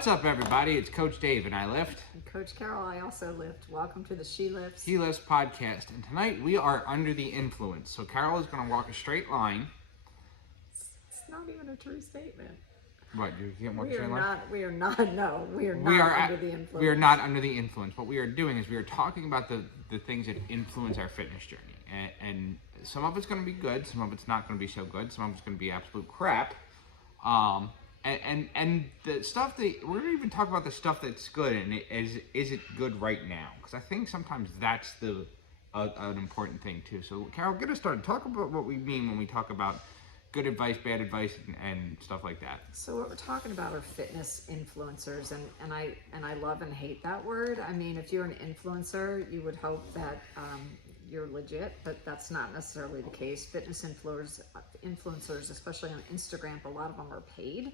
What's up, everybody? It's Coach Dave, and I lift. And Coach Carol, I also lift. Welcome to the She Lifts. He Lifts podcast, and tonight we are under the influence. So Carol is going to walk a straight line. It's not even a true statement. What? You can't walk a straight line? We are not under the influence. We are not under the influence. What we are doing is we are talking about the things that influence our fitness journey, and some of it's going to be good, some of it's not going to be so good, some of it's going to be absolute crap. And the stuff that we're going to even talk about the stuff that's good, and is it good right now? Because I think sometimes that's an important thing too. So Carol, get us started. Talk about what we mean when we talk about good advice, bad advice, and stuff like that. So what we're talking about are fitness influencers, and I love and hate that word. I mean, if you're an influencer, you would hope that you're legit, but that's not necessarily the case. Fitness influencers, especially on Instagram, a lot of them are paid.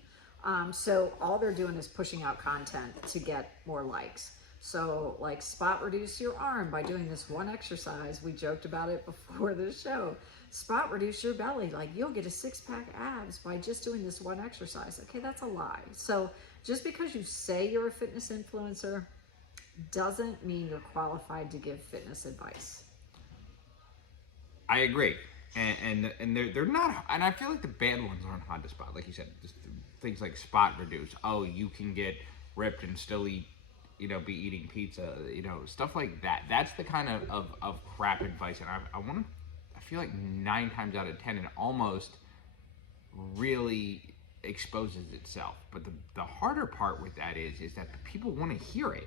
So all they're doing is pushing out content to get more likes. So like spot reduce your arm by doing this one exercise. We joked about it before the show. Spot reduce your belly. Like you'll get a 6-pack abs by just doing this one exercise. Okay, that's a lie. So just because you say you're a fitness influencer doesn't mean you're qualified to give fitness advice. I agree, and they're not, and I feel like the bad ones aren't hard to spot. Like you said, just things like spot reduce. Oh, you can get ripped and still eat, be eating pizza. Stuff like that. That's the kind of crap advice, and I feel like 9 times out of 10 it almost really exposes itself. But the harder part with that is that people want to hear it.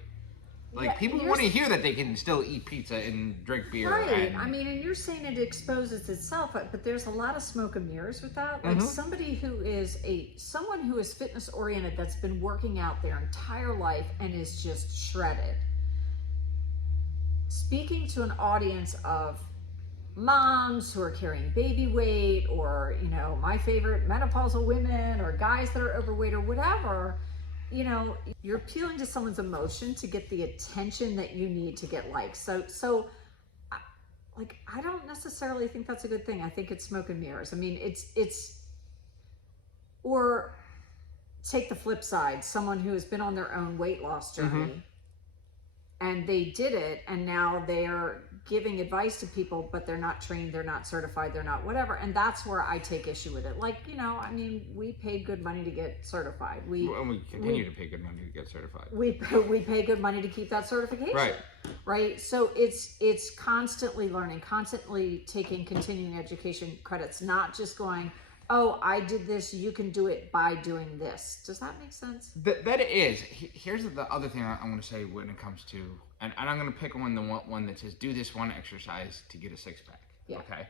Like, people want to hear that they can still eat pizza and drink beer. Right. And you're saying it exposes itself, but there's a lot of smoke and mirrors with that. Like someone who is fitness oriented, that's been working out their entire life and is just shredded. Speaking to an audience of moms who are carrying baby weight, or, my favorite, menopausal women, or guys that are overweight or whatever, you're appealing to someone's emotion to get the attention that you need to get likes. So I don't necessarily think that's a good thing. I think it's smoke and mirrors. I mean, or take the flip side, someone who has been on their own weight loss journey and they did it, and now they are giving advice to people, but they're not trained, they're not certified, they're not whatever. And that's where I take issue with it. Like, we paid good money to get certified. And we continue to pay good money to get certified. We pay good money to keep that certification. Right. So it's constantly learning, constantly taking continuing education credits, not just going, oh, I did this, you can do it by doing this. Does that make sense? That is. Here's the other thing I want to say when it comes to, and I'm going to pick the one that says, do this one exercise to get a 6-pack. Yeah. Okay.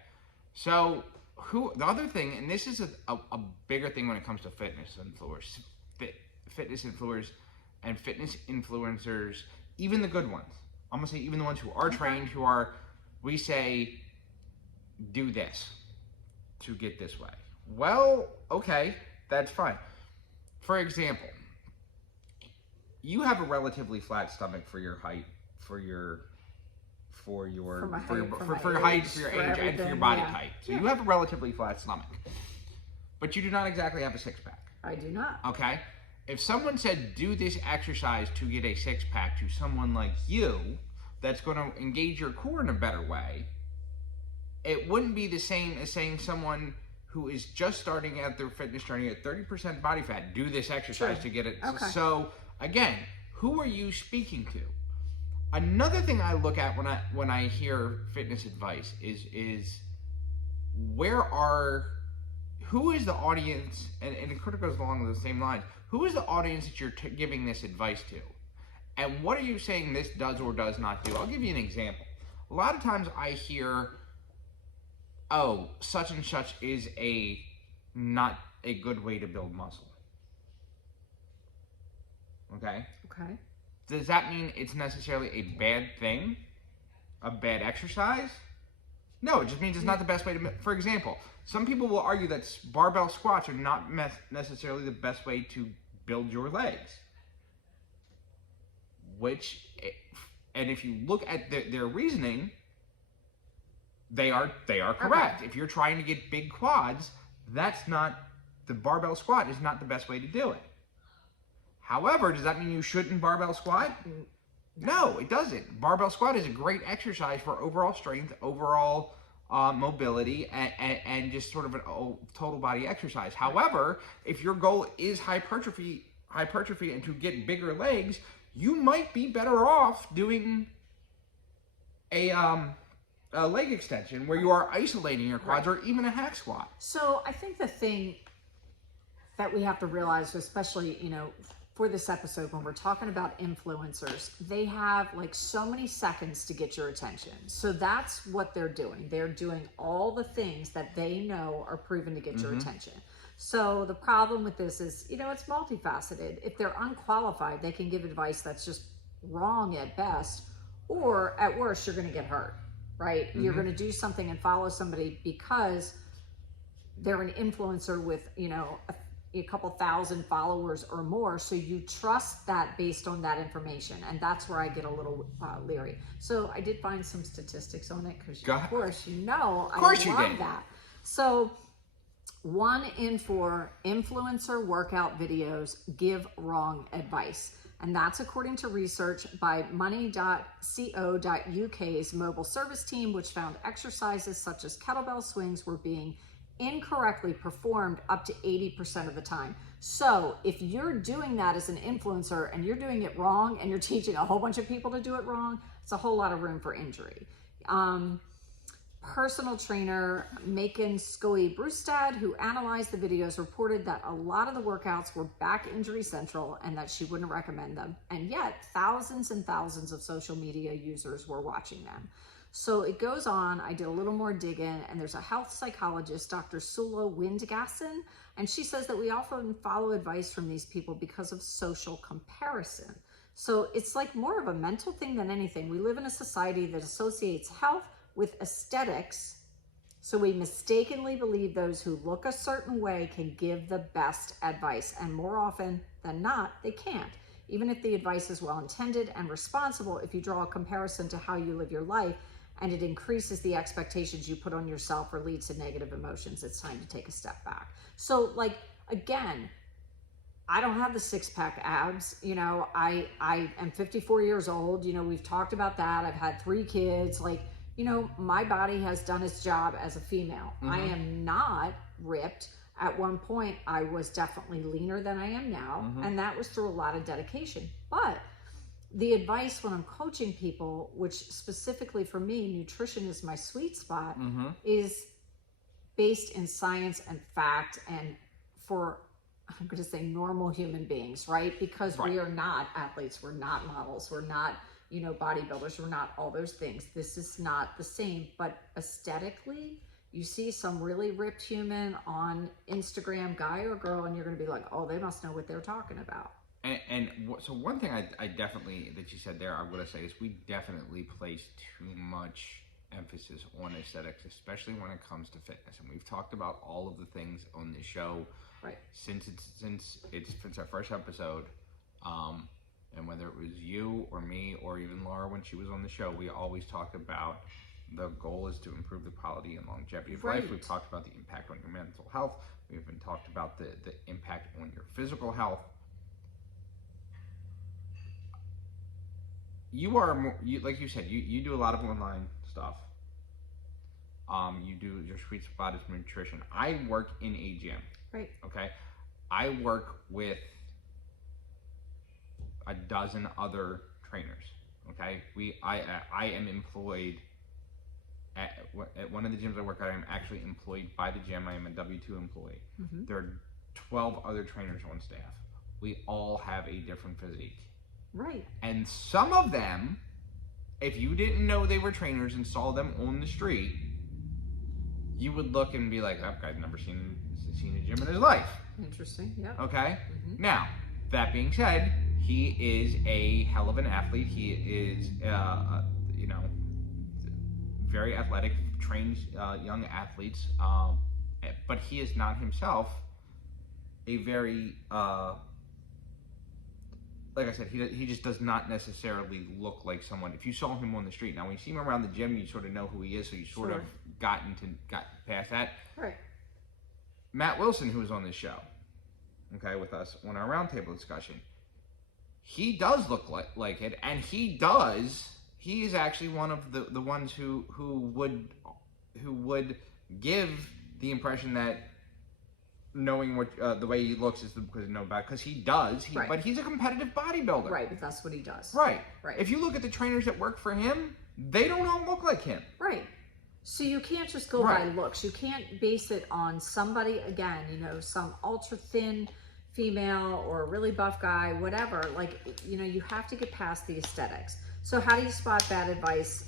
So the other thing, and this is a bigger thing when it comes to fitness influencers and fitness influencers, even the good ones. I'm going to say even the ones who are trained, we say, do this to get this way. Well, okay, that's fine. For example, you have a relatively flat stomach for your height, for your height, for your age, and for your body type. So you have a relatively flat stomach, but you do not exactly have a 6-pack. I do not. Okay. If someone said do this exercise to get a 6-pack to someone like you, that's going to engage your core in a better way, it wouldn't be the same as saying someone who is just starting out their fitness journey at 30% body fat, do this exercise to get it. Okay. So again, who are you speaking to? Another thing I look at when I hear fitness advice is who is the audience, and it kind of goes along the same lines. Who is the audience that you're giving this advice to? And what are you saying this does or does not do? I'll give you an example. A lot of times I hear, oh, such and such is not a good way to build muscle. Okay? Okay. Does that mean it's necessarily a bad thing? A bad exercise? No, it just means it's not the best way to... For example, some people will argue that barbell squats are not necessarily the best way to build your legs. And if you look at their reasoning, they are correct. Okay. If you're trying to get big quads, the barbell squat is not the best way to do it. However, does that mean you shouldn't barbell squat? No, it doesn't. Barbell squat is a great exercise for overall strength, overall mobility, and just sort of a total body exercise. However, if your goal is hypertrophy and to get bigger legs, you might be better off doing a leg extension where you are isolating your quads, or even a hack squat. So I think the thing that we have to realize, especially, for this episode, when we're talking about influencers, they have like so many seconds to get your attention. So that's what they're doing. They're doing all the things that they know are proven to get your attention. So the problem with this is, it's multifaceted. If they're unqualified, they can give advice that's just wrong at best, or at worst, you're going to get hurt, right? You're going to do something and follow somebody because they're an influencer with, a couple thousand followers or more, so you trust that based on that information, and that's where I get a little leery. So I did find some statistics on it, because of course I love that. So 1 in 4 influencer workout videos give wrong advice, and that's according to research by money.co.uk's mobile service team, which found exercises such as kettlebell swings were being incorrectly performed up to 80% of the time. So if you're doing that as an influencer and you're doing it wrong, and you're teaching a whole bunch of people to do it wrong, it's a whole lot of room for injury. Personal trainer Macon Scully Brustad, who analyzed the videos, reported that a lot of the workouts were back injury central and that she wouldn't recommend them. And yet thousands and thousands of social media users were watching them. So it goes on. I did a little more digging, and there's a health psychologist, Dr. Sula Windgasson, and she says that we often follow advice from these people because of social comparison. So it's like more of a mental thing than anything. We live in a society that associates health with aesthetics, so we mistakenly believe those who look a certain way can give the best advice, and more often than not, they can't. Even if the advice is well-intended and responsible, if you draw a comparison to how you live your life, and it increases the expectations you put on yourself or leads to negative emotions, it's time to take a step back. So, like, again, I don't have the 6-pack abs. I am 54 years old. We've talked about that. I've had 3 kids. Like, my body has done its job as a female. I am not ripped. At one point, I was definitely leaner than I am now, and that was through a lot of dedication. But the advice when I'm coaching people, which specifically for me, nutrition is my sweet spot, is based in science and fact, and for, I'm going to say, normal human beings, right? Because we are not athletes, we're not models, we're not, bodybuilders, we're not all those things. This is not the same, but aesthetically, you see some really ripped human on Instagram, guy or girl, and you're going to be like, oh, they must know what they're talking about. So one thing I definitely, that you said there, I'm going to say is we definitely place too much emphasis on aesthetics, especially when it comes to fitness. And we've talked about all of the things on this show since our first episode. And whether it was you or me or even Laura when she was on the show, we always talked about the goal is to improve the quality and longevity of life. We've talked about the impact on your mental health. We've even talked about the impact on your physical health. You are more, like you said, you do a lot of online stuff. You do, your sweet spot is nutrition. I work in a gym. Right. Okay. I work with a dozen other trainers. Okay. I am employed at one of the gyms I work at. I'm actually employed by the gym. I am a W-2 employee. There are 12 other trainers on staff. We all have a different physique. Right. And some of them, if you didn't know they were trainers and saw them on the street, you would look and be like, that guy's never seen a gym in his life. Interesting. Yeah. Okay. Now, that being said, he is a hell of an athlete. He is, very athletic, trains young athletes, but he is not himself a very, like I said, he just does not necessarily look like someone. If you saw him on the street, now when you see him around the gym, you sort of know who he is, so you sort of got past that. Right. Matt Wilson, who was on this show, okay, with us on our roundtable discussion, he does look like it, and he is actually one of the ones who would give the impression that knowing what the way he looks is because no bad, because he does. Right. But he's a competitive bodybuilder. Right, but that's what he does. Right. Right. If you look at the trainers that work for him, they don't all look like him. Right. So you can't just go by looks. You can't base it on somebody, again, you know, some ultra thin female or a really buff guy, whatever. Like, you know, you have to get past the aesthetics. So how do you spot bad advice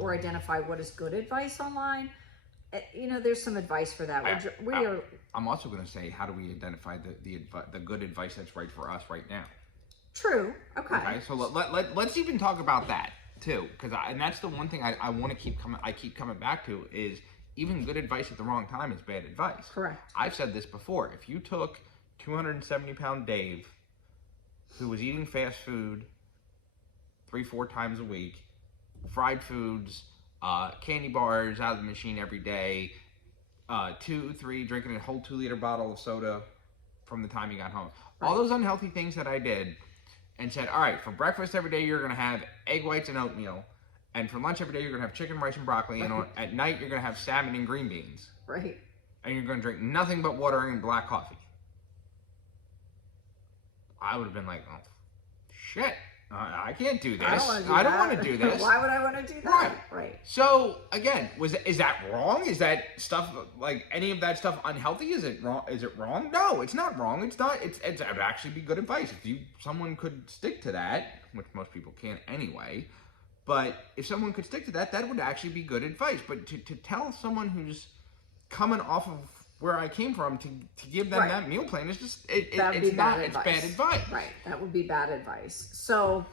or identify what is good advice online? You know, there's some advice for that. I'm also going to say, how do we identify the good advice that's right for us right now? True. Okay. So let's even talk about that too, because and that's the one thing I want to keep coming back to is even good advice at the wrong time is bad advice. Correct. I've said this before. If you took 270-pound Dave, who was eating fast food 3-4 times a week, fried foods, candy bars out of the machine every day, 2-3 drinking a whole 2-liter bottle of soda from the time he got home. All those unhealthy things that I did, and said, all right, for breakfast every day you're going to have egg whites and oatmeal, and for lunch every day you're going to have chicken, rice, and broccoli, and at night you're going to have salmon and green beans. Right. And you're going to drink nothing but water and black coffee. I would have been like, oh, shit. I can't do this. I don't want to do this. Why would I want to do that? Right. So again, is that wrong? Is that stuff like any of that stuff unhealthy? Is it wrong? Is it wrong? No, it's not wrong. It's not. It would actually be good advice if someone could stick to that, which most people can't anyway. But if someone could stick to that, that would actually be good advice. But to tell someone who's coming off of where I came from to give them that meal plan is just it's bad advice. Right, that would be bad advice. So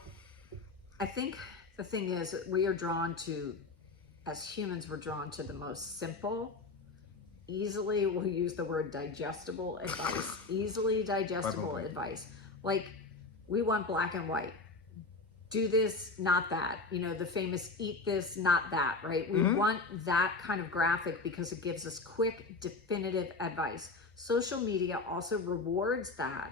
I think the thing is we are drawn to, as humans, we're drawn to the most simple, easily, we'll use the word digestible advice, easily digestible advice. Like, we want black and white. Do this, not that. You know, the famous eat this, not that, right? We want that kind of graphic because it gives us quick, definitive advice. Social media also rewards that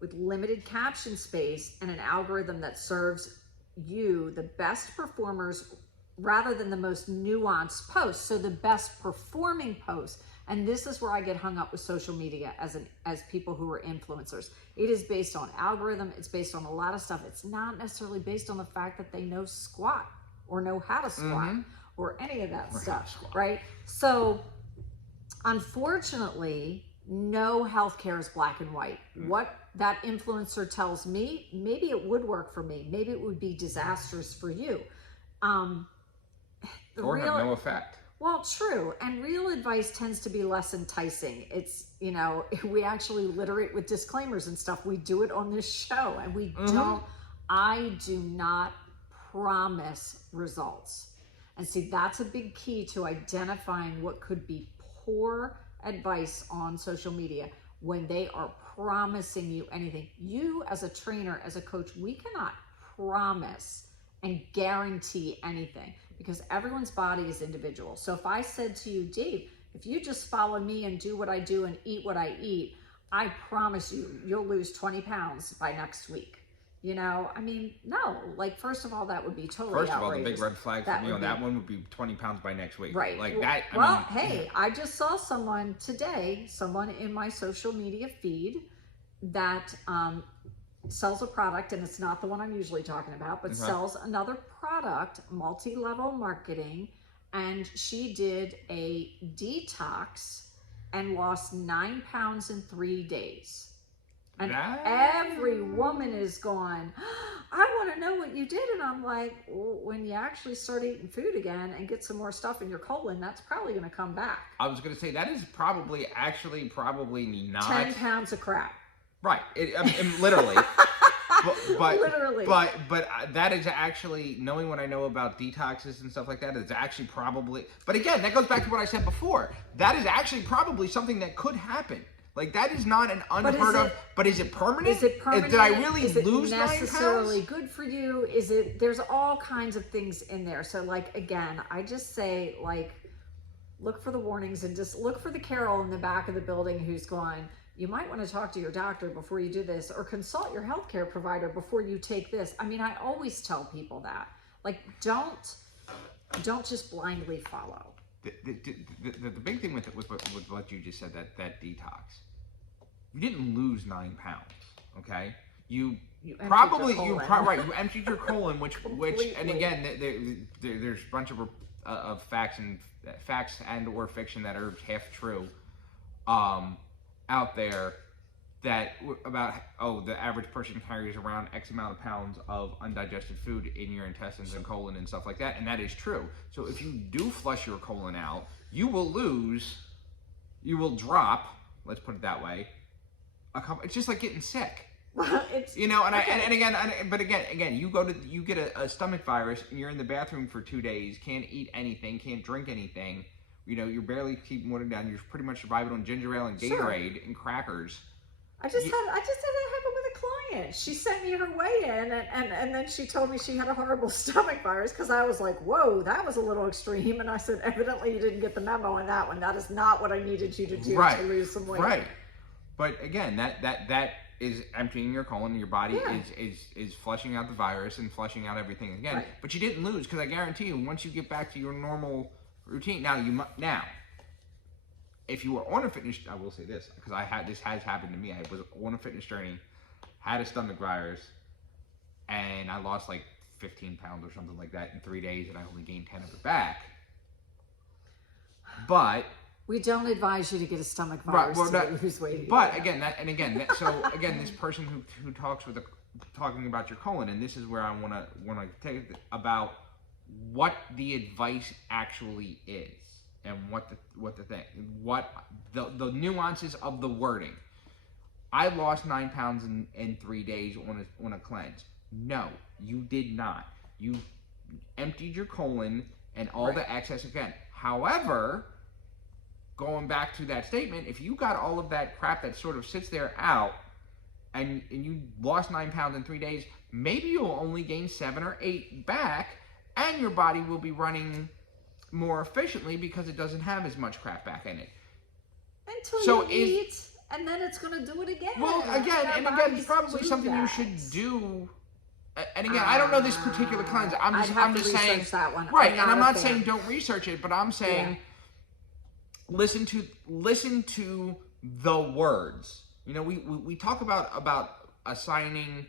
with limited caption space and an algorithm that serves you the best performers rather than the most nuanced posts. So the best performing posts. And this is where I get hung up with social media as people who are influencers. It is based on algorithm. It's based on a lot of stuff. It's not necessarily based on the fact that they know squat or know how to squat or any of that stuff, right? So unfortunately, no healthcare is black and white. What that influencer tells me, maybe it would work for me. Maybe it would be disastrous for you. Or have no effect. Well, true. And real advice tends to be less enticing. It's, you know, we actually litter it with disclaimers and stuff. We do it on this show, and we I do not promise results. And see, that's a big key to identifying what could be poor advice on social media when they are promising you anything. You, as a trainer, as a coach, we cannot promise and guarantee anything, because everyone's body is individual. So if I said to you, Dave, if you just follow me and do what I do and eat what I eat, I promise you'll lose 20 pounds by next week. You know, I mean, no, like, first of all, that would be totally outrageous. First of all, the big red flag for me on that one would be 20 pounds by next week. Right. Like that. Well, hey, I just saw someone today, someone in my social media feed that sells a product, and it's not the one I'm usually talking about, but sells another product, multi-level marketing, and she did a detox and lost 9 pounds in 3 days. And every woman is going, I want to know what you did. And I'm like, well, when you actually start eating food again and get some more stuff in your colon, that's probably going to come back. I was going to say, that is probably not 10 pounds of crap. Right. I mean, literally. but literally. But that is actually, knowing what I know about detoxes and stuff like that, is actually probably, but again, that goes back to what I said before. That is actually probably something that could happen. Like, that is not an unheard of, but is it permanent? Is it permanent? Did I really lose 9 pounds? Is it necessarily good for you? There's all kinds of things in there. So, like, again, I just say, like, look for the warnings and just look for the Carol in the back of the building who's going, you might want to talk to your doctor before you do this, or consult your healthcare provider before you take this. I mean, I always tell people that, like, don't just blindly follow. The big thing with what you just said, that detox, you didn't lose 9 pounds, okay? You probably right. You emptied your colon, which and again, there's a bunch of facts and or fiction that are half true, out there, that about the average person carries around X amount of pounds of undigested food in your intestines and colon and stuff like that, and that is true. So if you do flush your colon out, you will drop. Let's put it that way. It's just like getting sick. It's, you know, but again, you get a stomach virus and you're in the bathroom for 2 days, can't eat anything, can't drink anything. You know, you're barely keeping water down. You're pretty much surviving on ginger ale and Gatorade and crackers. I just had that happen with a client. She sent me her weigh-in, and then she told me she had a horrible stomach virus, because I was like, whoa, that was a little extreme. And I said, evidently you didn't get the memo on that one. That is not what I needed you to do to lose some weight. Right. But again, that is emptying your colon. Your body is flushing out the virus and flushing out everything again. Right. But you didn't lose, because I guarantee you, once you get back to your normal routine, now if you were on a fitness, I will say this, because this has happened to me. I was on a fitness journey, had a stomach virus, and I lost like 15 pounds or something like that in 3 days, and I only gained 10 of it back. But we don't advise you to get a stomach virus to lose weight. But again, so again, this person who talking about your colon, and this is where I want to take it about what the advice actually is, and what the nuances of the wording. I lost 9 pounds in 3 days on a cleanse. No, you did not. You emptied your colon and all the excess again. However, going back to that statement, if you got all of that crap that sort of sits there out, and you lost 9 pounds in 3 days, maybe you'll only gain 7 or 8 back, and your body will be running more efficiently because it doesn't have as much crap back in it. Until you eat, and then it's going to do it again. Well, again, probably something you should do. And again, I don't know this particular cleanse. I'm just saying that one. Right, and I'm not saying don't research it, but I'm saying listen to the words. You know, we talk about assigning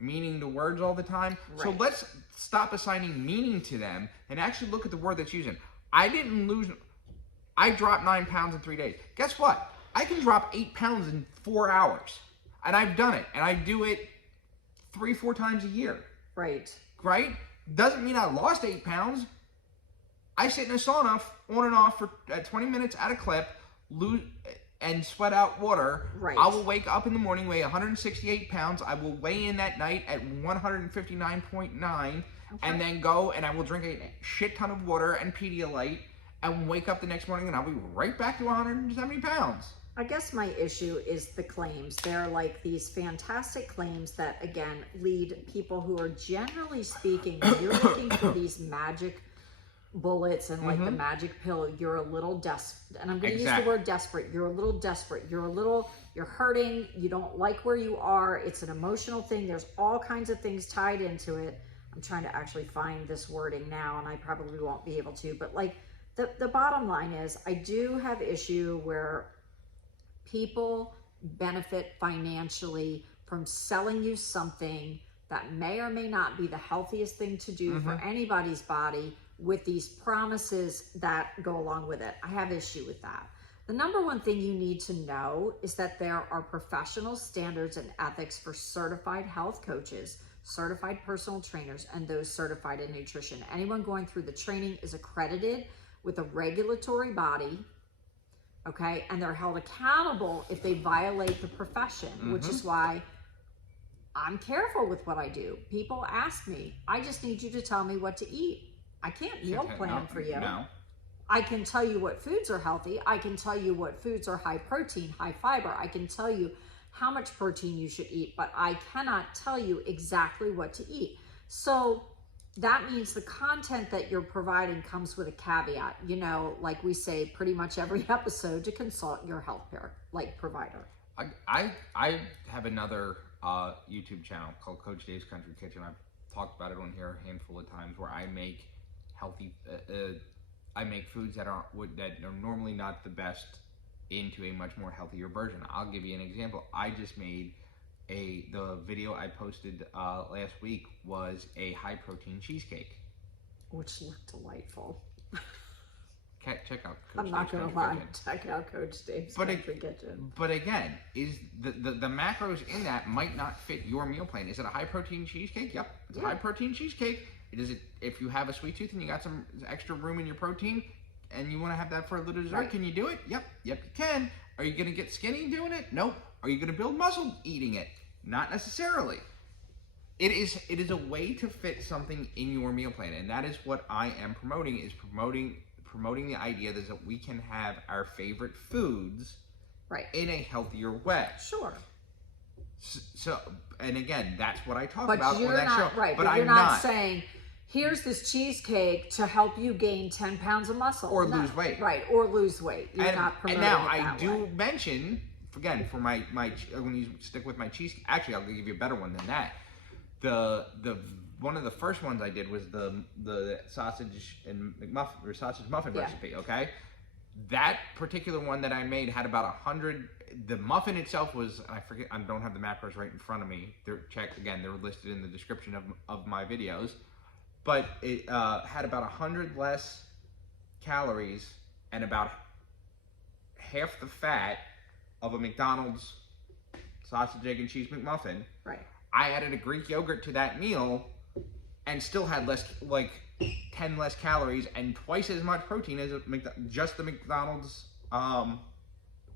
meaning to words all the time. Right. So let's stop assigning meaning to them and actually look at the word that's using. I dropped 9 pounds in 3 days. Guess what? I can drop 8 pounds in 4 hours. And I've done it. And I do it 3-4 times a year. Right. Right? Doesn't mean I lost 8 pounds. I sit in a sauna on and off for 20 minutes at a clip, and sweat out water. Right. I will wake up in the morning, weigh 168 pounds. I will weigh in that night at 159.9, and then go and I will drink a shit ton of water and Pedialyte, and wake up the next morning and I'll be right back to 170 pounds. I guess my issue is the claims. They're like these fantastic claims that, again, lead people who are, generally speaking, you're looking for these magic bullets and like the magic pill. You're a little desperate, and I'm going to use the word desperate. You're a little desperate. You're hurting. You don't like where you are. It's an emotional thing. There's all kinds of things tied into it. I'm trying to actually find this wording now, and I probably won't be able to, but like the bottom line is, I do have issue where people benefit financially from selling you something that may or may not be the healthiest thing to do for anybody's body, with these promises that go along with it. I have issue with that. The number one thing you need to know is that there are professional standards and ethics for certified health coaches, certified personal trainers, and those certified in nutrition. Anyone going through the training is accredited with a regulatory body, okay? And they're held accountable if they violate the profession, which is why I'm careful with what I do. People ask me, I just need you to tell me what to eat. I can't meal plan for you. No. I can tell you what foods are healthy. I can tell you what foods are high protein, high fiber. I can tell you how much protein you should eat, but I cannot tell you exactly what to eat. So that means the content that you're providing comes with a caveat. You know, like we say pretty much every episode, to consult your healthcare provider. I have another YouTube channel called Coach Dave's Country Kitchen. I've talked about it on here a handful of times, where I make healthy. I make foods that are normally not the best into a much more healthier version. I'll give you an example. I just made the video I posted last week was a high protein cheesecake, which looked delightful. Check out Coach I'm not Dave's gonna Country lie, Kitchen. check out Coach Dave's Country Kitchen. But again, is the macros in that might not fit your meal plan. Is it a high protein cheesecake? Yep, it's a high protein cheesecake. If you have a sweet tooth and you got some extra room in your protein and you want to have that for a little dessert, can you do it? Yep, you can. Are you gonna get skinny doing it? Nope. Are you gonna build muscle eating it? Not necessarily. It is a way to fit something in your meal plan, and that is what I am promoting. Is promoting the idea that we can have our favorite foods in a healthier way. Sure. So, and again, that's what I talk But about you're on that not show. right. But you're not saying, here's this cheesecake to help you gain 10 pounds of muscle or lose weight. Right, or lose weight. You're not promoting and now it that I do way. mention, again, for my when you stick with my cheese. Actually, I'll give you a better one than that. The one of the first ones I did was the sausage and McMuffin or sausage muffin recipe. Okay, that particular one that I made had about 100. The muffin itself was, I forget, I don't have the macros right in front of me. They're listed in the description of my videos. But it had about 100 less calories and about half the fat of a McDonald's sausage, egg, and cheese McMuffin. Right. I added a Greek yogurt to that meal and still had 10 less calories and twice as much protein as just the McDonald's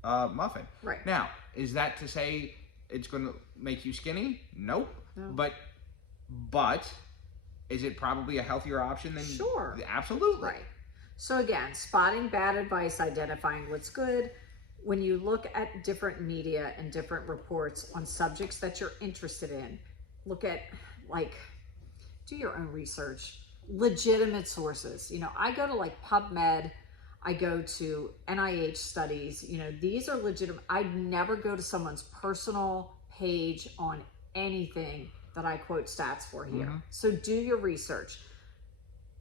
muffin. Right. Now, is that to say it's going to make you skinny? Nope. No. But is it probably a healthier option than? Sure. Absolutely. Right. So again, spotting bad advice, identifying what's good. When you look at different media and different reports on subjects that you're interested in, look at, do your own research, legitimate sources. You know, I go to PubMed, I go to NIH studies, these are legitimate. I'd never go to someone's personal page on anything that I quote stats for here. Mm-hmm. So do your research.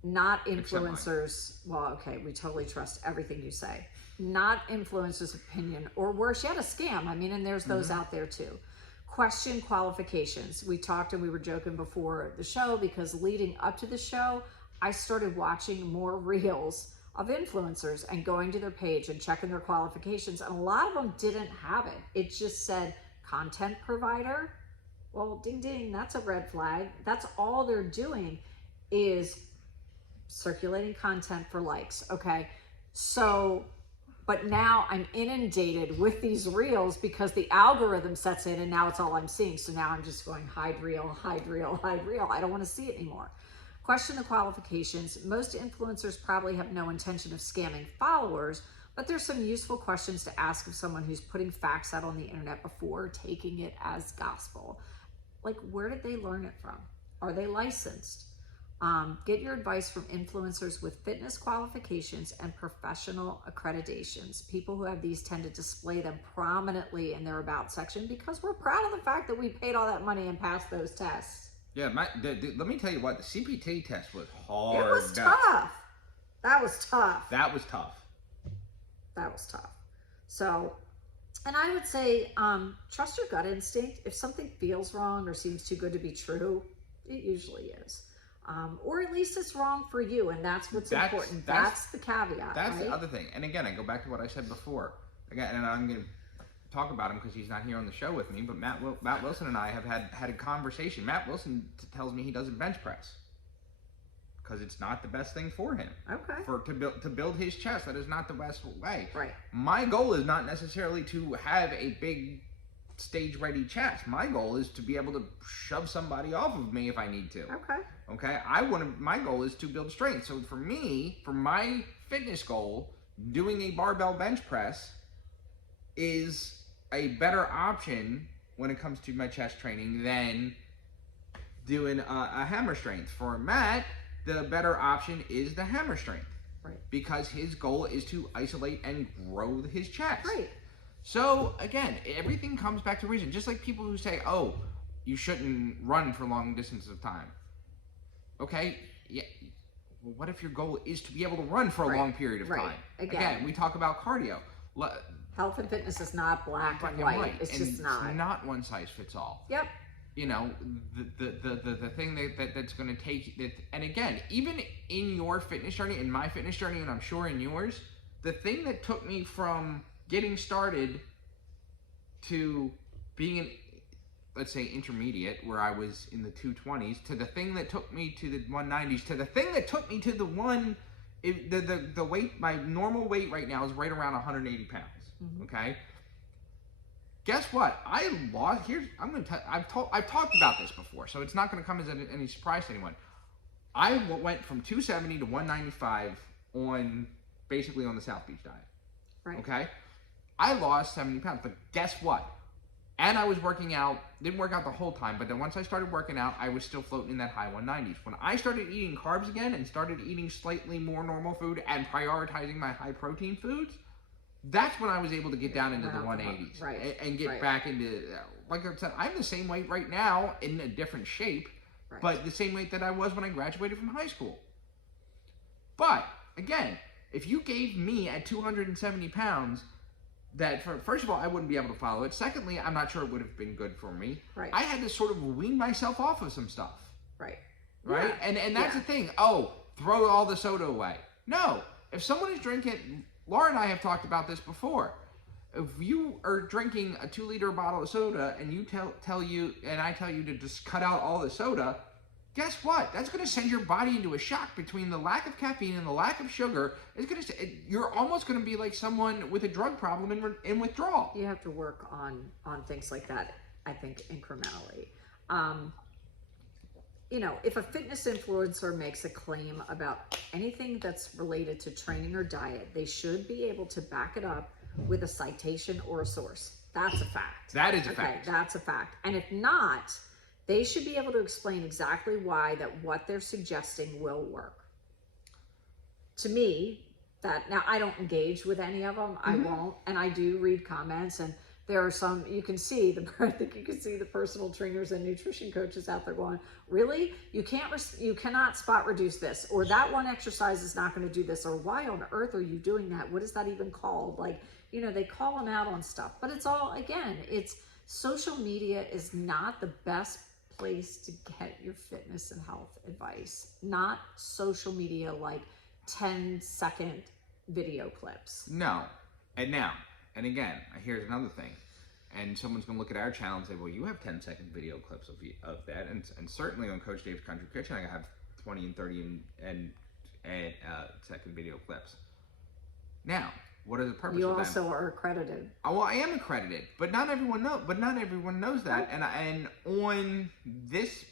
Not influencers. Well, okay, we totally trust everything you say. Not influencers' opinion, or worse yet, a scam. I mean, and there's those out there too. Question qualifications. We talked and we were joking before the show because leading up to the show, I started watching more reels of influencers and going to their page and checking their qualifications. And a lot of them didn't have it. It just said content provider. Well, ding, ding, that's a red flag. That's all they're doing is circulating content for likes. Okay. So, but now I'm inundated with these reels because the algorithm sets in and now it's all I'm seeing. So now I'm just going hide reel, hide reel, hide reel. I don't want to see it anymore. Question the qualifications. Most influencers probably have no intention of scamming followers, but there's some useful questions to ask of someone who's putting facts out on the internet before taking it as gospel. Like, where did they learn it from? Are they licensed? Get your advice from influencers with fitness qualifications and professional accreditations. People who have these tend to display them prominently in their about section because we're proud of the fact that we paid all that money and passed those tests. Yeah, let me tell you what, the CPT test was hard. It was tough. That was tough. That was tough. That was tough. So, and I would say, trust your gut instinct. If something feels wrong or seems too good to be true, it usually is. Or at least it's wrong for you, and that's what's important. That's the caveat. That's right? the other thing. And again, I go back to what I said before. Again, and I'm going to talk about him because he's not here on the show with me, but Matt Wilson and I have had a conversation. Matt Wilson tells me he doesn't bench press because it's not the best thing for him. Okay. To build his chest, that is not the best way. Right. My goal is not necessarily to have a big stage-ready chest. My goal is to be able to shove somebody off of me if I need to. Okay. My goal is to build strength. So for me, for my fitness goal, doing a barbell bench press is a better option when it comes to my chest training than doing a hammer strength. For Matt, the better option is the hammer strength. Right. Because his goal is to isolate and grow his chest. Right. So again, everything comes back to reason. Just like people who say, "Oh, you shouldn't run for long distances of time." Okay, yeah. Well, what if your goal is to be able to run for a long period of time? Again, we talk about cardio. Health and fitness is not black and white. It's and just not. It's not one size fits all. Yep. You know, the thing that's going to take that, and again, even in your fitness journey, in my fitness journey, and I'm sure in yours, the thing that took me from getting started to being an, let's say, intermediate, where I was in the 220s, to the thing that took me to the 190s, to the thing that took me to the weight, my normal weight right now is right around 180 pounds. Okay. Guess what? I lost. I've talked about this before, so it's not going to come as any surprise to anyone. I went from 270 to 195 basically on the South Beach diet. Right. Okay. I lost 70 pounds, but guess what? And I was working out. Didn't work out the whole time, but then once I started working out, I was still floating in that high 190s. When I started eating carbs again and started eating slightly more normal food and prioritizing my high protein foods, that's when I was able to get down into the 180s and get back into, like I said, I'm the same weight right now in a different shape, but the same weight that I was when I graduated from high school. But again, if you gave me at 270 pounds, first of all, I wouldn't be able to follow it. Secondly, I'm not sure it would have been good for me. Right. I had to sort of wean myself off of some stuff. Right. Right? Yeah. And that's the thing. Oh, throw all the soda away. No. If someone is drinking, Laura and I have talked about this before. If you are drinking a 2-liter bottle of soda and you I tell you to just cut out all the soda, guess what? That's going to send your body into a shock between the lack of caffeine and the lack of sugar. You're almost going to be like someone with a drug problem in withdrawal. You have to work on things like that, I think, incrementally. You know, if a fitness influencer makes a claim about anything that's related to training or diet, they should be able to back it up with a citation or a source. That's a fact. That is a fact. That's a fact. And if not, they should be able to explain exactly why what they're suggesting will work. To me, now I don't engage with any of them. I won't. And I do read comments, and there are some, I think you can see the personal trainers and nutrition coaches out there going, really? You cannot spot reduce this, or that one exercise is not going to do this, or why on earth are you doing that? What is that even called? Like, you know, they call them out on stuff, but it's all, again, social media is not the best place to get your fitness and health advice. Not social media like 10-second video clips. No. And again, here's another thing. And someone's going to look at our channel and say, well, you have 10-second video clips of that. And certainly on Coach Dave's Country Kitchen, I have 20 and 30 and second video clips. Now, what is the purpose of that? You also are accredited. Well, I am accredited, but not everyone knows that. And on this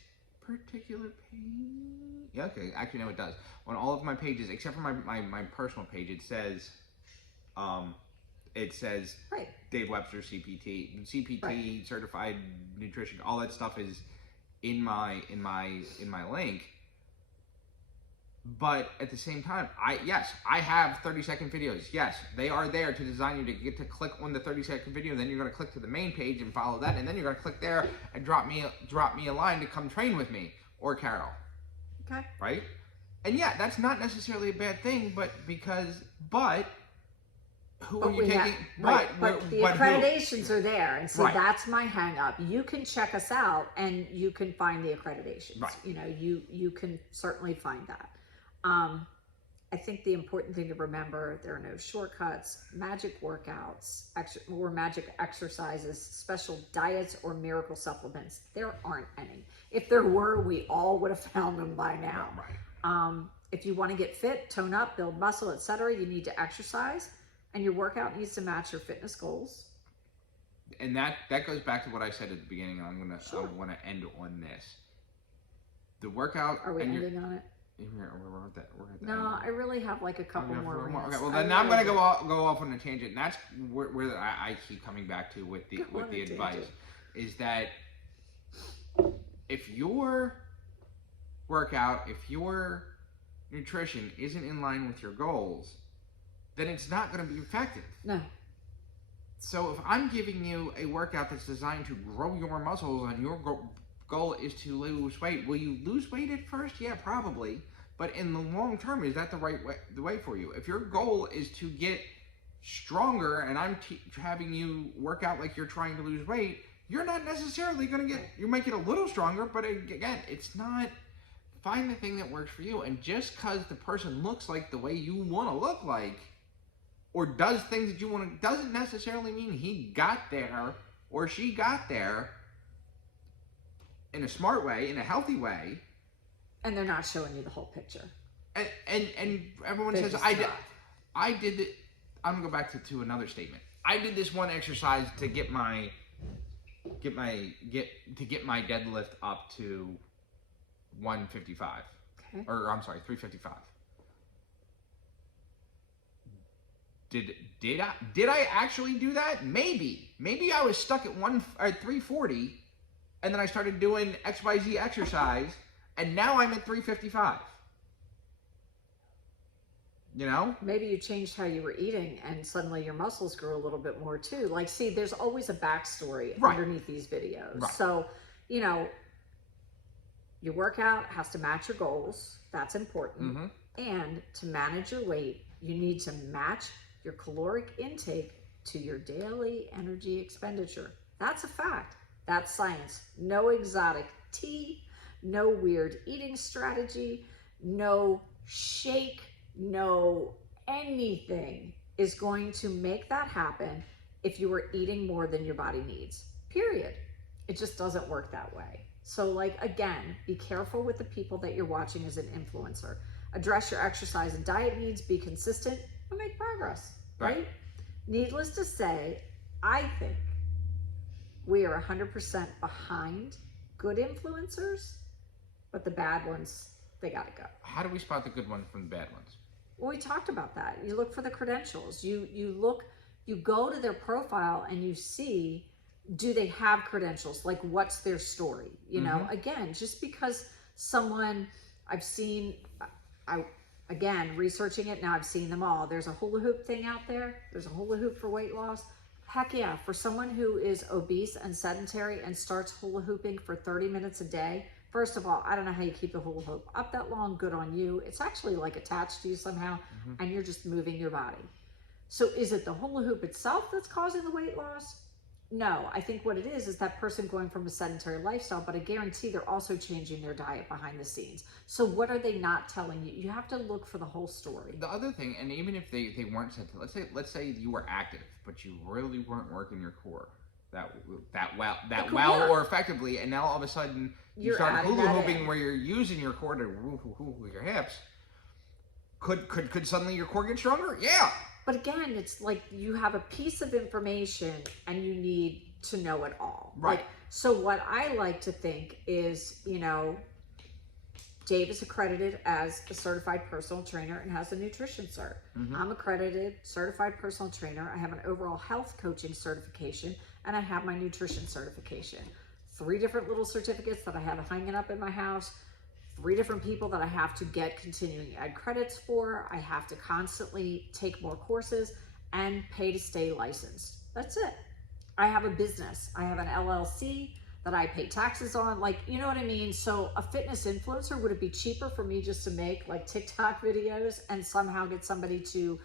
particular page, yeah, okay, actually no, it does. On all of my pages, except for my personal page, it says Dave Webster CPT, certified nutrition, all that stuff is in my link. But at the same time, I have 30-second videos. Yes, they are there to design you to get to click on the 30-second video. Then you're going to click to the main page and follow that, and then you're going to click there and drop me a line to come train with me or Carol. Okay. Right? And yeah, that's not necessarily a bad thing, but who are you taking? But the accreditations are there, and so that's my hang up. You can check us out, and you can find the accreditations. Right. You know, you can certainly find that. I think the important thing to remember, there are no shortcuts, magic workouts, or magic exercises, special diets, or miracle supplements. There aren't any. If there were, we all would have found them by now. Right. If you want to get fit, tone up, build muscle, etc., you need to exercise, and your workout needs to match your fitness goals. And that goes back to what I said at the beginning. I want to end on this. The workout. Are we ending on it? We're at that no, I really have like a couple more minutes. Okay, well then I'm going to go off on a tangent, and that's where I keep coming back to with the advice, is that if you're workout, if your nutrition isn't in line with your goals, then it's not going to be effective. No. So if I'm giving you a workout that's designed to grow your muscles and your goal is to lose weight, will you lose weight at first? Yeah, probably. But in the long term, is that the right way, for you? If your goal is to get stronger and I'm having you work out like you're trying to lose weight, you're not necessarily going to get, you might get a little stronger, but again, it's not, find the thing that works for you. And just because the person looks like the way you want to look like, or does things that you want to, doesn't necessarily mean he got there or she got there in a smart way, in a healthy way. And they're not showing you the whole picture. And everyone They're says, just I did it. I'm gonna go back to another statement. I did this one exercise to get my deadlift up to 155. Okay. Or I'm sorry, 355. Did I actually do that? Maybe I was stuck at 340, and then I started doing XYZ exercise, and now I'm at 355. You know? Maybe you changed how you were eating and suddenly your muscles grew a little bit more too. Like, see, there's always a backstory underneath these videos. Right. So, you know, your workout has to match your goals. That's important. Mm-hmm. And to manage your weight, you need to match your caloric intake to your daily energy expenditure. That's a fact. That's science. No exotic tea, no weird eating strategy, no shake, no anything is going to make that happen if you are eating more than your body needs. Period. It just doesn't work that way. So, like, again, be careful with the people that you're watching as an influencer. Address your exercise and diet needs, be consistent, and make progress, right? Needless to say, I think we are 100% behind good influencers, but the bad ones, they gotta go. How do we spot the good ones from the bad ones? Well, we talked about that. You look for the credentials. You go to their profile and you see, do they have credentials? Like, what's their story? You know, again, just because someone, again, researching it, now I've seen them all. There's a hula hoop thing out there. There's a hula hoop for weight loss. Heck yeah, for someone who is obese and sedentary and starts hula hooping for 30 minutes a day, first of all, I don't know how you keep the hula hoop up that long. Good on you. It's actually like attached to you somehow, and you're just moving your body. So is it the hula hoop itself that's causing the weight loss? No, I think what it is that person going from a sedentary lifestyle, but I guarantee they're also changing their diet behind the scenes. So what are they not telling you? You have to look for the whole story. The other thing, and even if they weren't sedentary, let's say you were active, but you really weren't working your core that well or effectively, and now all of a sudden you start hula hooping where you're using your core to woo with your hips. Could suddenly your core get stronger? Yeah. But again, it's like you have a piece of information and you need to know it all. Right. Like, so what I like to think is, you know, Dave is accredited as a certified personal trainer and has a nutrition cert. I'm accredited certified personal trainer. I have an overall health coaching certification and I have my nutrition certification. 3 different little certificates that I have hanging up in my house. 3 different people that I have to get continuing ed credits for. I have to constantly take more courses and pay to stay licensed. That's it. I have a business. I have an LLC that I pay taxes on. Like, you know what I mean? So a fitness influencer, would it be cheaper for me just to make like TikTok videos and somehow get somebody to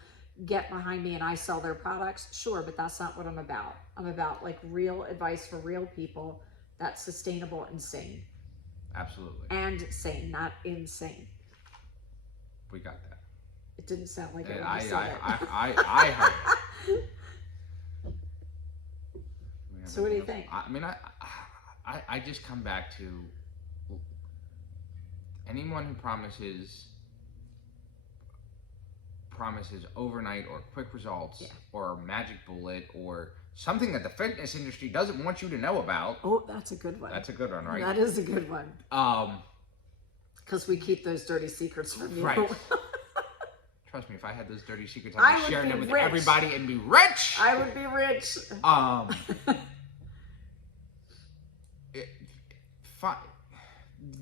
get behind me and I sell their products? Sure, but that's not what I'm about. I'm about like real advice for real people that's sustainable and sane. Absolutely. And sane, not insane. We got that. It didn't sound like it when I you said it. I heard it. So what do you think? I mean, I just come back to anyone who promises overnight or quick results or magic bullet or something that the fitness industry doesn't want you to know about. Oh, that's a good one. That's a good one, right? That is a good one. Because we keep those dirty secrets from you. Right. Trust me, if I had those dirty secrets, I'd be sharing them with everybody and be rich. I would be rich.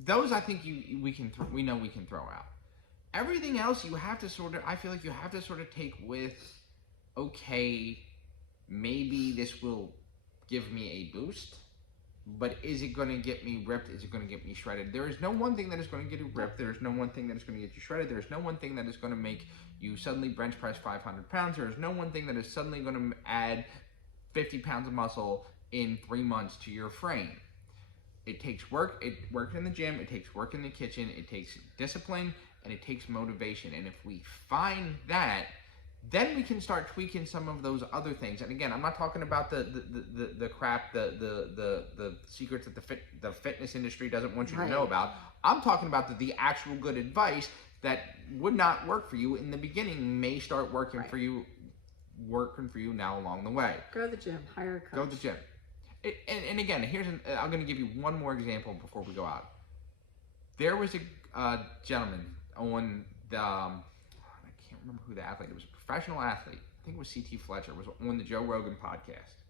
those I think we know we can throw out. Everything else you have to I feel like you have to sort of take with, okay, maybe this will give me a boost, but is it going to get me ripped? Is it going to get me shredded? There is no one thing that is going to get you ripped. There is no one thing that is going to get you shredded. There is no one thing that is going to make you suddenly bench press 500 pounds. There is no one thing that is suddenly going to add 50 pounds of muscle in 3 months to your frame. It takes work. It work in the gym. It takes work in the kitchen. It takes discipline, and it takes motivation. And if we find that, then we can start tweaking some of those other things. And again, I'm not talking about the crap, the secrets that the fitness industry doesn't want you to know about. I'm talking about the actual good advice that would not work for you in the beginning may start working for you now along the way. Go to the gym, hire a coach. Go to the gym. And again, I'm going to give you one more example before we go out. There was a gentleman on the, I can't remember who the athlete, it was a professional athlete, I think it was C.T. Fletcher, was on the Joe Rogan podcast.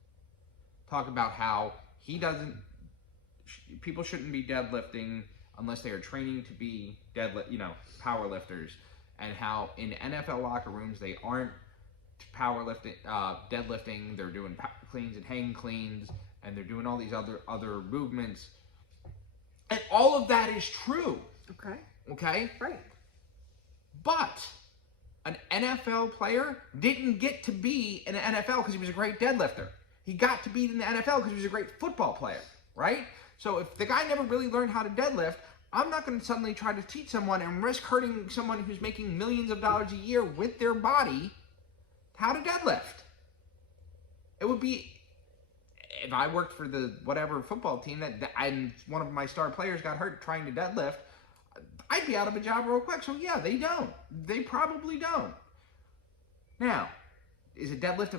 Talk about how people shouldn't be deadlifting unless they are training to be power lifters, and how in NFL locker rooms they aren't deadlifting, they're doing power cleans and hang cleans, and they're doing all these other movements. And all of that is true. Okay? Right. But an NFL player didn't get to be in the NFL because he was a great deadlifter. He got to be in the NFL because he was a great football player, right? So if the guy never really learned how to deadlift, I'm not going to suddenly try to teach someone and risk hurting someone who's making millions of dollars a year with their body how to deadlift. It would be, if I worked for the whatever football team and one of my star players got hurt trying to deadlift, I'd be out of a job real quick. So yeah, they don't. They probably don't. Now, is a deadlift,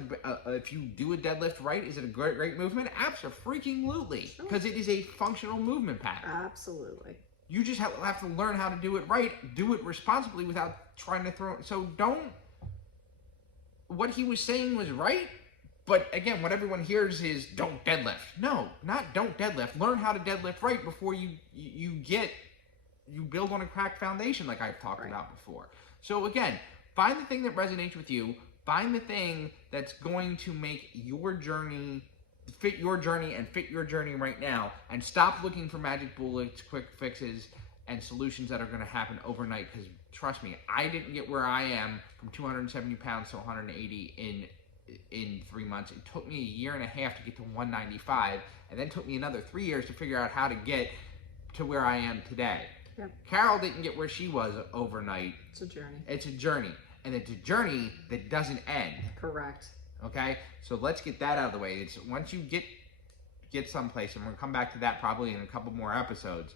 if you do a deadlift right, is it a great movement? Absolutely. Because it is a functional movement pattern. Absolutely. You just have to learn how to do it right, do it responsibly without trying to throw. So what he was saying was right, but again, what everyone hears is don't deadlift. No, not don't deadlift. Learn how to deadlift right before you build on a cracked foundation like I've talked about before. So again, find the thing that resonates with you. Find the thing that's going to make your journey fit your journey and fit your journey right now, and stop looking for magic bullets, quick fixes, and solutions that are going to happen overnight. Because trust me, I didn't get where I am from 270 pounds to 180 in 3 months. It took me a year and a half to get to 195, and then took me another 3 years to figure out how to get to where I am today. Yep. Carol didn't get where she was overnight. It's a journey. It's a journey, and it's a journey that doesn't end. Correct. Okay, so let's get that out of the way. It's once you get someplace, and we're gonna come back to that probably in a couple more episodes,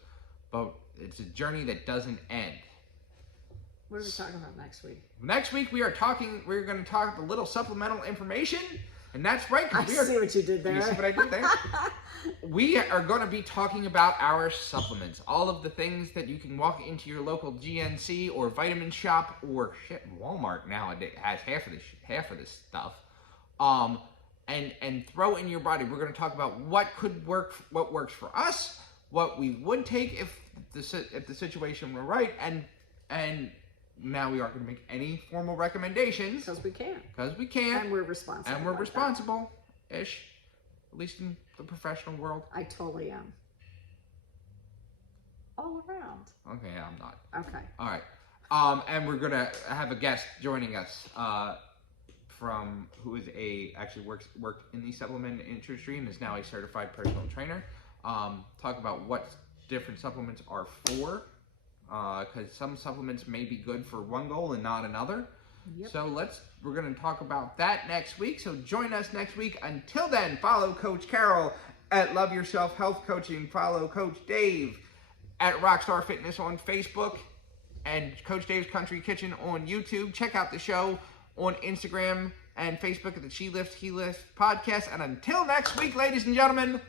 but it's a journey that doesn't end. What are we talking about next week? Next week we're going to talk a little supplemental information, and that's right. I see what you did there. You see what I did there? We are going to be talking about our supplements, all of the things that you can walk into your local GNC or vitamin shop or Walmart nowadays has half of this stuff, and throw in your body. We're going to talk about what could work, what works for us, what we would take if the situation were right, and now we aren't going to make any formal recommendations. Because we can. And we're responsible. And we're responsible-ish, at least in the professional world. I totally am. All around. Okay, I'm not. Okay. All right. And we're going to have a guest joining us from who is actually worked in the supplement industry and is now a certified personal trainer. Talk about what different supplements are for. Because some supplements may be good for one goal and not another. Yep. So we're going to talk about that next week. So join us next week. Until then, follow Coach Carol at Love Yourself Health Coaching. Follow Coach Dave at Rockstar Fitness on Facebook and Coach Dave's Country Kitchen on YouTube. Check out the show on Instagram and Facebook at the She Lift, He Lift podcast. And until next week, ladies and gentlemen,